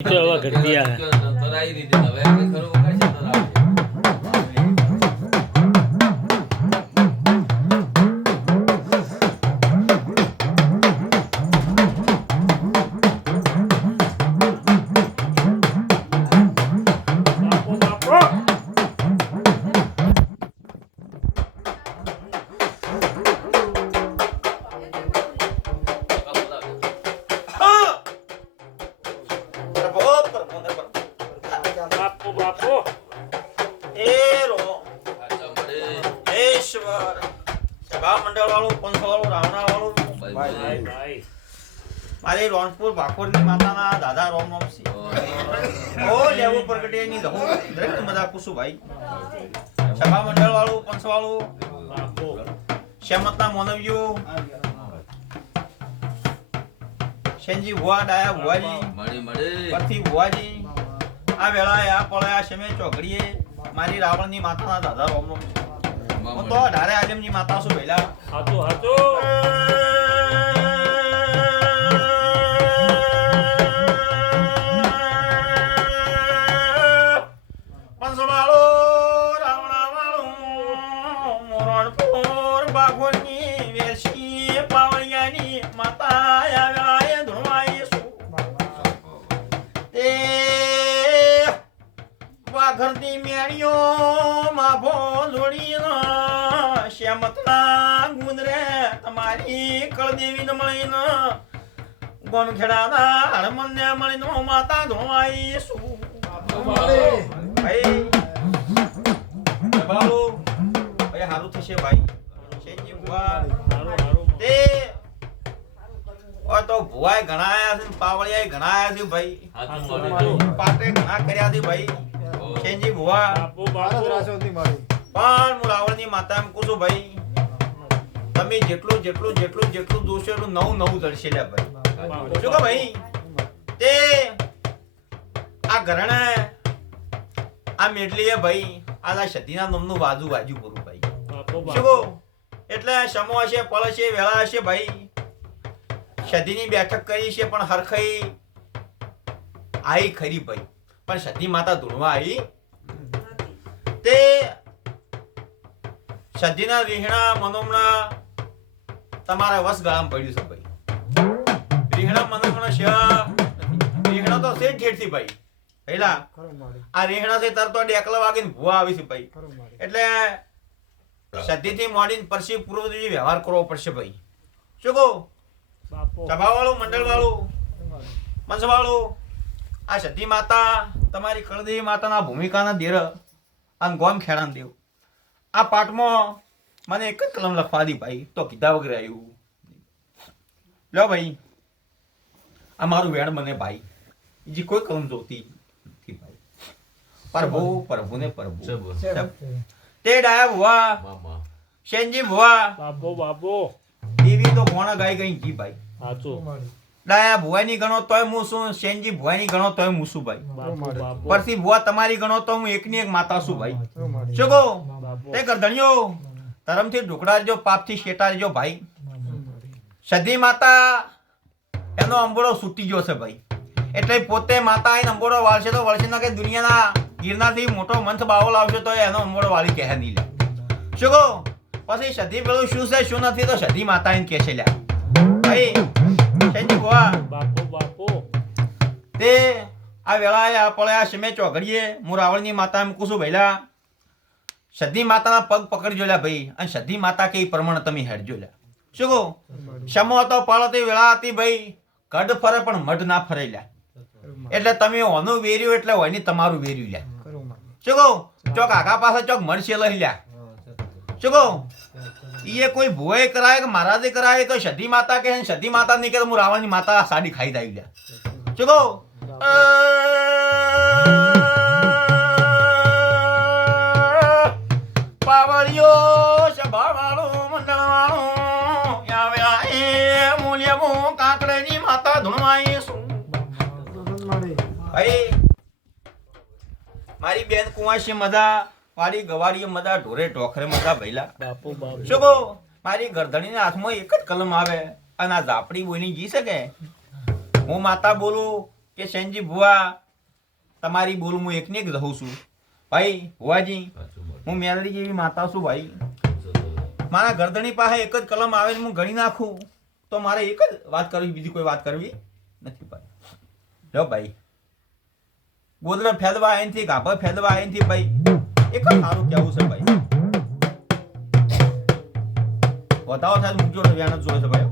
તો હવે ઘરથી આવે મારી રોણપુર બાકોરની માતાના દાદા રોમ રોમ સી ઓ લેવું ની લહુ દરેક મજા કુસુ ભાઈ. સભા મંડળ વાળું પંચ વાળું શ્યામતના મોનવ્યો શેનજી ભુવા ડાયા ભુવાજી મળી મળે. પરથી ભુવાજી આ વેળાએ આ પળાયા શમે ચોકડીએ મારી રાવણની માતાના દાદા રોમ રોમ હું તો ઢારે આજમની માતા છું ભેલા હાચું હાચું. તમારી કળદેવી મળીને ગોમખેડાના હરમન્યા મળીનો માતા ધોવાઈ શું ભાઈ બાલો ભાઈ હારું થશે ભાઈ. શેજી ભુવા હારું હારું તે ઓય તો ભુવાય ઘણા આયા છે પાવળિયાય ઘણા આયા છે ભાઈ. મળે. પાટે ઘણા કર્યા છે ભાઈ. ઓ, શેઠજી ભુવા પણ હું રાવણની માતા એમ કહું છું ભાઈ તમે જેટલું જેટલું જેટલું જેટલું જોશો એટલું નવું નવું જડશે લે ભાઈ. શું કહો ભાઈ? તે આ ઘરણે આ મેટલીએ ભાઈ આ સતીના નામનું વાજુ વાજુ પૂરું ભાઈ. શું કહો? એટલે સમો હશે પળ હશે વેળા હશે ભાઈ. સતીની બેઠક કરી છે પણ હરખઈ આઈ ખરી ભાઈ. પણ સતી માતા ધૂણવા આવી તે સતીના રીહણા મનોમણા તમારા વસ ગામ પડ્યું છે ભાઈ. રીહણા મનોમણા શિયા રીહણા તો છે ઠેઠથી ભાઈ. પહેલા આ રીહણા છે તરતો ડેકલા વાગીને ભૂવા આવી છે ભાઈ. એટલે સદીથી મોડીને પરસી પૂર્વ વ્યવહાર કરવો પડશે ભાઈ. શું કહો? મંડળ વાળું મંચ વાળું આ સતી માતા તમારી કળદેવી માતાના ભૂમિકાના દેર અને ગોમ ખેડાન દેવ. આ પાઠમાં મને એક જ કલમ લખવા દી ભાઈ તો કીધા વગર આવ્યું લો ભાઈ આ મારું વેણ મને ભાઈ. બીજી કોઈ કલમ જોતી નથી ભાઈ. પ્રભુ પ્રભુને પ્રભુ. તે ડાયા ભુવા. શેનજી ભુવા. બાબો બાબો. દેવી તો કોણ ગાઈ ગઈ જી ભાઈ. હાચું ડાયા ભુવાની ગણો તોય હું છું શેનજી ભુવાની ગણો તોય હું છું ભાઈ. પરથી ભુવા તમારી ગણો તો હું એકની એક માતા છું ભાઈ. શું કહો? તે ગરધણીઓ. ધરમથી ઢોકળાજો પાપથી શેટારજો ભાઈ. સધી માતા એનો અંબોડો છૂટી ગયો છે ભાઈ. એટલે પોતે માતા આઈને અંબોડો વાળશે તો વળશે ના કે દુનિયાના ગિરનારથી મોટો મંથ બાવો લાવશે તો એનો અંબોડો વાળી કહે નહીં લે. શું કહો? પછી સધી પેલું શું છે શું નથી તો સધી માતા એને કહેશે લ્યા. ભાઈ શેનજી ભુવા? બાપો બાપો. તે આ વેળાએ આ પળે આ સમય ચોઘડીએ હું રાવણની માતા એમ છું ભૈલા સધી માતાના પગ પકડજો જોલ્યા ભાઈ, અને સધી માતા કે પ્રમાણે તમે હેડ જોલ્યા. શું કહું? સમો હતો પળતી વેળા હતી ભાઈ કડ ફરે પણ મઢ ના ફરે લ્યા એટલે તમે ઓનું વેર્યું એટલે હોયની તમારું વેર્યું લ્યા. શું કહું? ચોક આગા પાસે ચોક મળશે લઈ લ્યા. શું કહું? એ કોઈ ભુવાએ કરાય કે મહારાજે કરાય તો સધી માતા કે સધી માતા નહીં કે હું રાવણની માતા સાડી ખાઈ દાવી લ્યા. શું કહું? પાવળિયો મંડળ વાળું આવ્યા એ મૂલ્ય હું કાકડેની માતા ધૂણવાઈ શું? ભાઈ મારી બેન કુંવાસી મજા મારી ગવાડીએ મજા ઢોરે ટોખરે મજા ભૈલા બાપુ બાપુ. શું કહો? મારી ગરદણીના હાથમાં એક જ કલમ આવે અને આ ઝાપડી બોલી જી શકે? હું માતા બોલું કે શેનજી ભુવા તમારી બોલ હું એકને એક રહું છું. ભાઈ ભુવાજી. હું મેલડી જેવી માતા છું ભાઈ. મારા ગરદણી પાસે એક જ કલમ આવે ને હું ગણી નાખું, તો મારે એક જ વાત કરવી, બીજી કોઈ વાત કરવી નથી ભાઈ. લો ભાઈ. ગોદડા ફેદવા આઈનથી ગાભા ફેદવા આઈનથી ભાઈ. એક જ સારું કેવું છે ભાઈ. બતાવો થાય મૂકજો વ્યાન જ જોયે છે ભાઈ.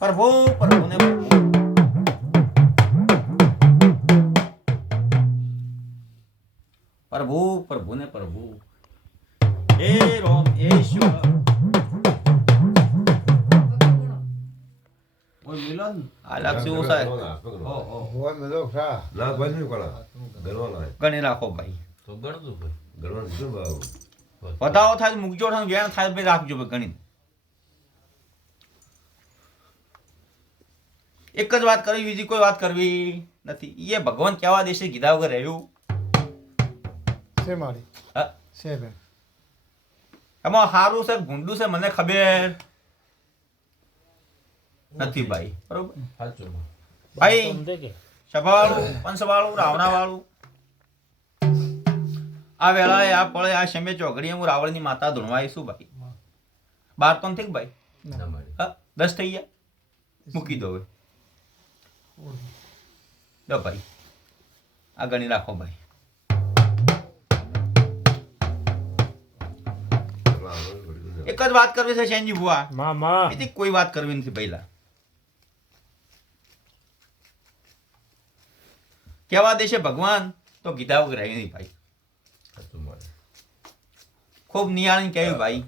પ્રભુ, પ્રભુને પ્રભુ પ્રભુ પ્રભુને પ્રભુ. હે રોમ ઈશ્વર. ઓય મિલન. સાહેબ ઓ ઓ ના ભાઈ નહીં કરા ગરવાના ગણી રાખો ભાઈ. તો ગણતું ભાઈ. ગરવાનું શું ભાવ? વધાવો થાય મૂકજો થાય થાય ભાઈ રાખજો ભાઈ ગણી એક જ વાત કરવી બીજી કોઈ વાત કરવી નથી. એ ભગવાન કેવા દેશે? કીધા વગર રહ્યું. છે મારી. છે બેન. એમાં સારું છે ગુંડું છે મને ખબર. નથી ભાઈ બરોબર. ભાઈ સભાવાળું પંચવાળું રાવણાવાળું. આ વેળાએ આ પળે આ શમે ચોઘડીએ હું રાવણની માતા ધૂણવાઈશું ભાઈ. બાર તો નથી ભાઈ? દસ થઈ ગયા? મૂકી દો હવે. લો ભાઈ આ ગણી રાખો ભાઈ. એક જ વાત કરવી છે શેનજી ભુવા? માં માં. બીજી કોઈ વાત કરવી નથી પહેલા. કેવા દેશે ભગવાન? તો કીધા વગર રહી નહીં ભાઈ. ખૂબ નિયાળી કહેવું ભાઈ.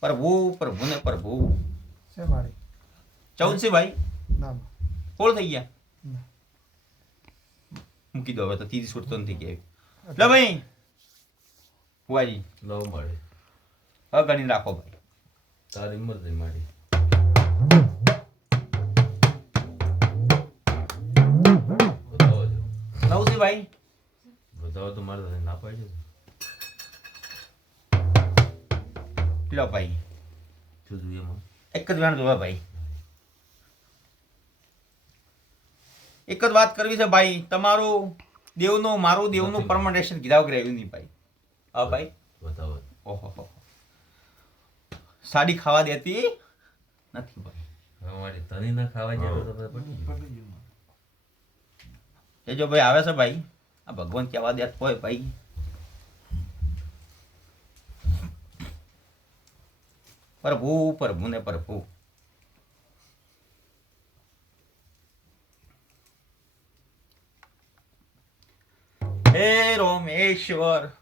પ્રભુ પ્રભુ. ને પ્રભુ ચૌદ છે ભાઈ કોણ થઈ ગયા. મૂકી દો હવે તો ત્રીસ છૂટતો નથી કેવી લે ભાઈ. ભુવાજી લવ મળે. હવે ગણી રાખો ભાઈ. તારી મરજી મારી. બતાવો છો. ભાઈ. બતાવો તો મારે ના પાડી લો ભાઈ. શું જોઈએ એમાં? એક જ વેણ જોવા ભાઈ. એક જ વાત કરવી છે ભાઈ. તમારું દેવનું મારું દેવનું પરમનેશન કીધા વગર આવ્યું નહીં ભાઈ. હા ભાઈ. બતાવો. ઓહો સાડી ખાવા દેતી? નથી ભાઈ. અમારે તને ના ખાવા જાય તો પટી એ જો ભાઈ આવે છે ભાઈ. આ ભગવાન કેવા દેત હોય ભાઈ. પ્રભુ પ્રભુ ને પ્રભુ. હે રોમેશ્વર.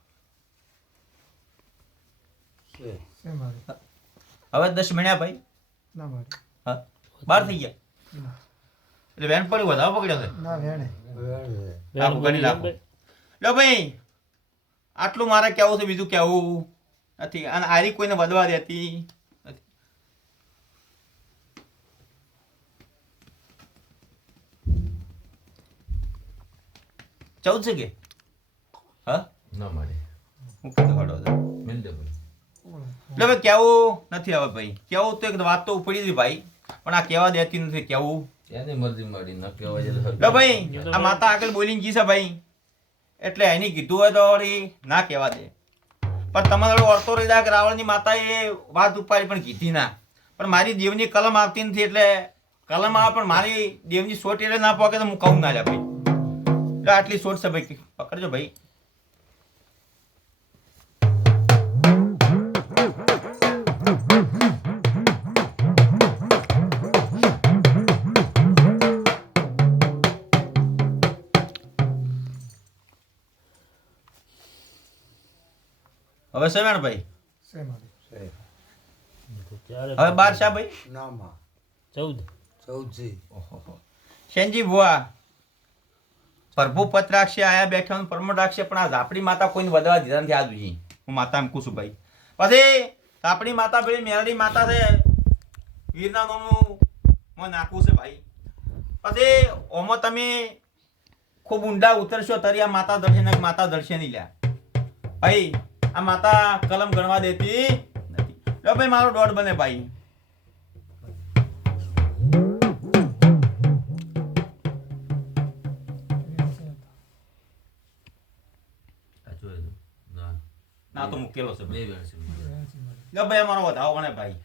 હવે દસ મણ્યા ભાઈ. ના મારી. હા. બાર થઈ ગયા. એટલે વેન પડ્યું વધારે પકડ્યો છે. ના વેણે. આ ગણી નાખો. લો ભાઈ આટલું મારે કેવું છે બીજું કેવું? નથી અને આરી કોઈને વધવા દેતી. નથી ચૌદ છે કે? હા? ના મારે. હું કીધું હડો મિલ દે ભાઈ એટલે હવે કેવું? નથી હવે ભાઈ. કેવું તો એક વાત તો ઉપડી હતી ભાઈ. પણ આ કેવા દેતી નથી કેવું? એની મરજી મારી ન કહેવા જાય તો લો હરખું. ભાઈ આ માતા આગળ બોલીને જી છે ભાઈ? એટલે એની કીધું હોય તો વળી ના કહેવા દે. પણ તમારે ઓળતો રહી જાય કે રાવણની માતાએ વાત ઉપાડી પણ કીધી ના. પણ મારી દેવની કલમ આવતી નથી એટલે કલમ આવે પણ મારી દેવની સોટ એટલે ના પોકે તો હું કહું ના લે ભાઈ. એટલે આટલી સોટ છે ભાઈ પકડજો ભાઈ. હવે સેવણ ભાઈ? છે મારી ત્યારે હવે બાર શા ભાઈ? ના ચૌદ. ચૌદ શેનજી ભુવા. પ્રભુ પત્રાક્ષે આયા બેઠા પરમટ રાખશે પણ આ ઝાપડી માતા કોઈને વધવા દીધા નથી આજુજી હું માતા એમ છું ભાઈ. પછી ઝાપડી માતા પેલી મેરડી માતા છે વીરના નોમનું હું નાખવું છે ભાઈ. પછી ઓમાં તમે ખૂબ ઊંડા ઉતરશો તરી આ માતા દર્શન માતા દર્શન લ્યા. ભાઈ આ માતા કલમ ગણવા દેતી નથી. લો ભાઈ મારો ડોટ બને ભાઈ. ના. તો મુકેલો છે. બે વેણ લો ભાઈ અમારો વધાવો ગણે ભાઈ.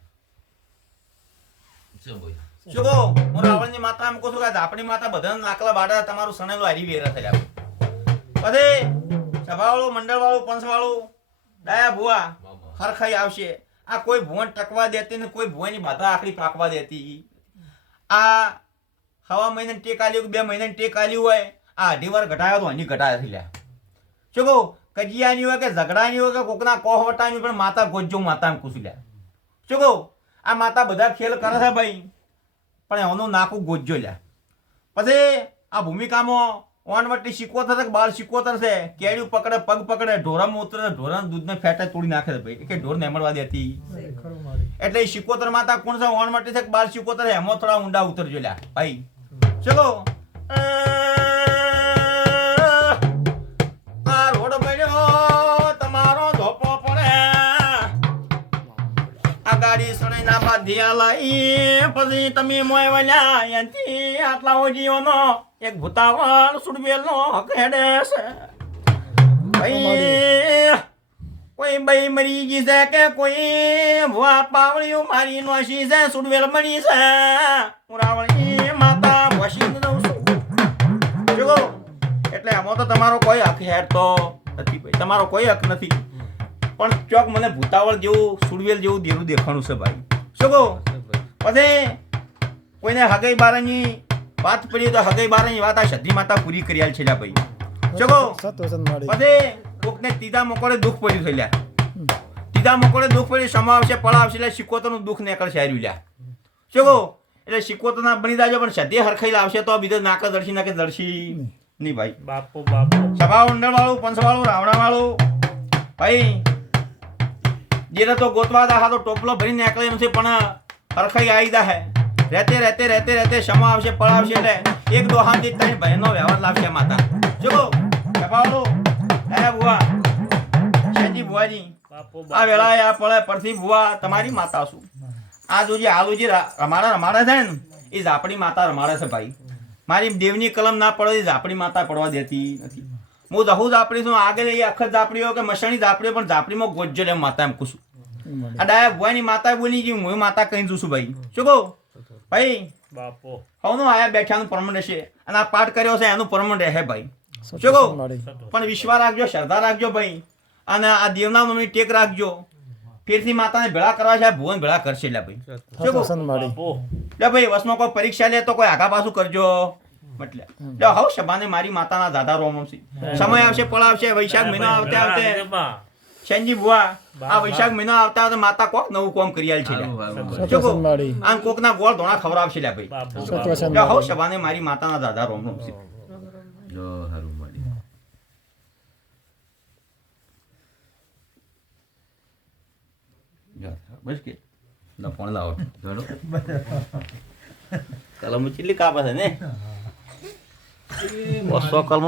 શું કહો? હું રાવણની માતા એમ કહું છું કે આપણી માતા બધાને નાકલા બાડા તમારું સણેલું હારી વેરા થયા પછી સભાવાળું મંડળવાળું પંચવાળું ડાયા ભુવા હરખાઈ આવશે. આ કોઈ ભુવન ટકવા દેતી ને કોઈ ભુવાની બાધા આખરી પાકવા દેતી. આ હવા મહિને ટેક આલ્યું બે મહિને ટેક આલ્યું હોય આ અઢી વાર ઘટાયો તો અહીં ઘટાયા થઈ લ્યા શું કહું? કજિયાની હોય કે ઝઘડાની હોય કે કોકના કોહ વટાની પણ માતા ગોજજો માતા કૂસી લ્યા શું કહું? આ માતા બધા ખેલ કરે છે ભાઈ પણ એનું નાકું ગોજો લ્યા પછી આ ભૂમિકામાં ઓનવટી શીખવતર છે કે બાળ શીખવતર છે કેળ્યું પકડે, પગ પકડે, ઢોરમ ઉતરે ઢોરણ દૂધને ફેટે તોડી નાખે છે ભાઈ. કે ઢોર નેમડવા દેતી એટલે શીખવતર માતા કોણ છે? ઓનવટી છે કે બાળ શીખવતર એમાં થોડા ઊંડા ઉતરજો લ્યા. ભાઈ. ચલો. ગાડી સડાઈના બાંધિયા લાઈ. પછી તમે મોય વળ્યા એથી આટલા ઓજીઓનો એક ભૂતાવળ સુડવેલનો હકેડે છે. ભાઈ, કોઈ બઈ મરી ગઈ છે કે કોઈ ભુવા પાવળિયું મારી નોશી છે, સુડવેલ મળી છે. ઉરાવળી માતા વસી દઉં છું. એટલે આમાં તો તમારો કોઈ હક હેરતો નથી, ભાઈ. તમારો કોઈ હક નથી. પણ ચોક મને ભૂતાવળ જેવું સુડવેલ જેવું દેરું દેખાણું છે ભાઈ. શું કહું? પછી કોઈને હગઈ બારાની વાત પડી તો હગઈ બારાની વાત આ સધી માતા પૂરી કરી આલ છે લ્યા ભાઈ. શું કહું? પછી કોકને તીધા મકોડે દુઃખ પડ્યું છે લ્યા. તીધા મકોડે દુઃખ પડ્યું સમાવશે આવશે પળા આવશે એટલે શીખોતરનું દુઃખ નીકળશે હાર્યું લ્યા. શું કહું? એટલે શીખોતર ના બની દાજો પણ સધી હરખાઈ લાવશે તો બીજો નાક દર્શી નાકે દર્શી નહીં ભાઈ. બાપો બાપો. સભા મંડળ વાળું પંચવાળું રાવણા વાળું ભાઈ જેને તો ગોતવા દા તો ટોપલો ભરીને નીકળે એમ છે પણ હરખાઈ આવી દા હે રહેતે રહેતે રહેતે રહેતે ક્ષમા આવશે પળ આવશે એટલે એક દોહાનથી ત્રણ બહેનો વ્યવહાર લાવશે માતા. જો સભાવાળું હે બુવા શેજી બુવાજી આ વેળાએ આ પળે પરથી બુવા તમારી માતા છું આ જોજે આલુ જે રમાડા રમાડે છે ને એ ઝાપડી માતા રમાડે છે ભાઈ. મારી દેવની કલમ ના પડે એ ઝાપડી માતા પડવા દેતી નથી. હું દહુ ઝાપડી છું આગળ એ અખત ઝાપડીઓ કે મસણી ઝાપડીઓ પણ ઝાપડીમાં ગોજ્જલ એમ માતા એમ કુશું આ ડાયા ભુવાની માતા બોલી ગઈ હું માતા કહી દઉં છું ભાઈ. શું કહું? ભાઈ બાપો. હવનો આયા બેઠાનું પરમનન્ટ છે અને આ પાઠ કર્યો છે એનું પરમનન્ટ રહે ભાઈ. શું કહું? પણ વિશ્વાસ રાખજો શ્રદ્ધા રાખજો ભાઈ. અને આ દેવના મમ્મી ટેક રાખજો. ફેરથી માતાને ભેળા કરવા છે ભુવન ભેળા કરશે લે ભાઈ. શું કહું? લે ભાઈ વસમાં કોઈ પરીક્ષા લે તો કોઈ આગા પાછું કરજો. મતલબ લે હવ શબાને મારી માતાના દાદા રોમ સમય આવશે પળ આવશે વૈશાખ મહિનો આવતે આવતે. શેનજી બુઆ આ વૈશાખ મહિનો આવતા માતા કોક નવું કોમ કરી આલ છે કહું? આમ ગોળ ધોણા લે ભાઈ. મારી માતાના દાદા રોમ રોમસી જો બસ કે. ના ફોન લાવો. કલમ ચીલી કાપે છે ને? બસો કલમ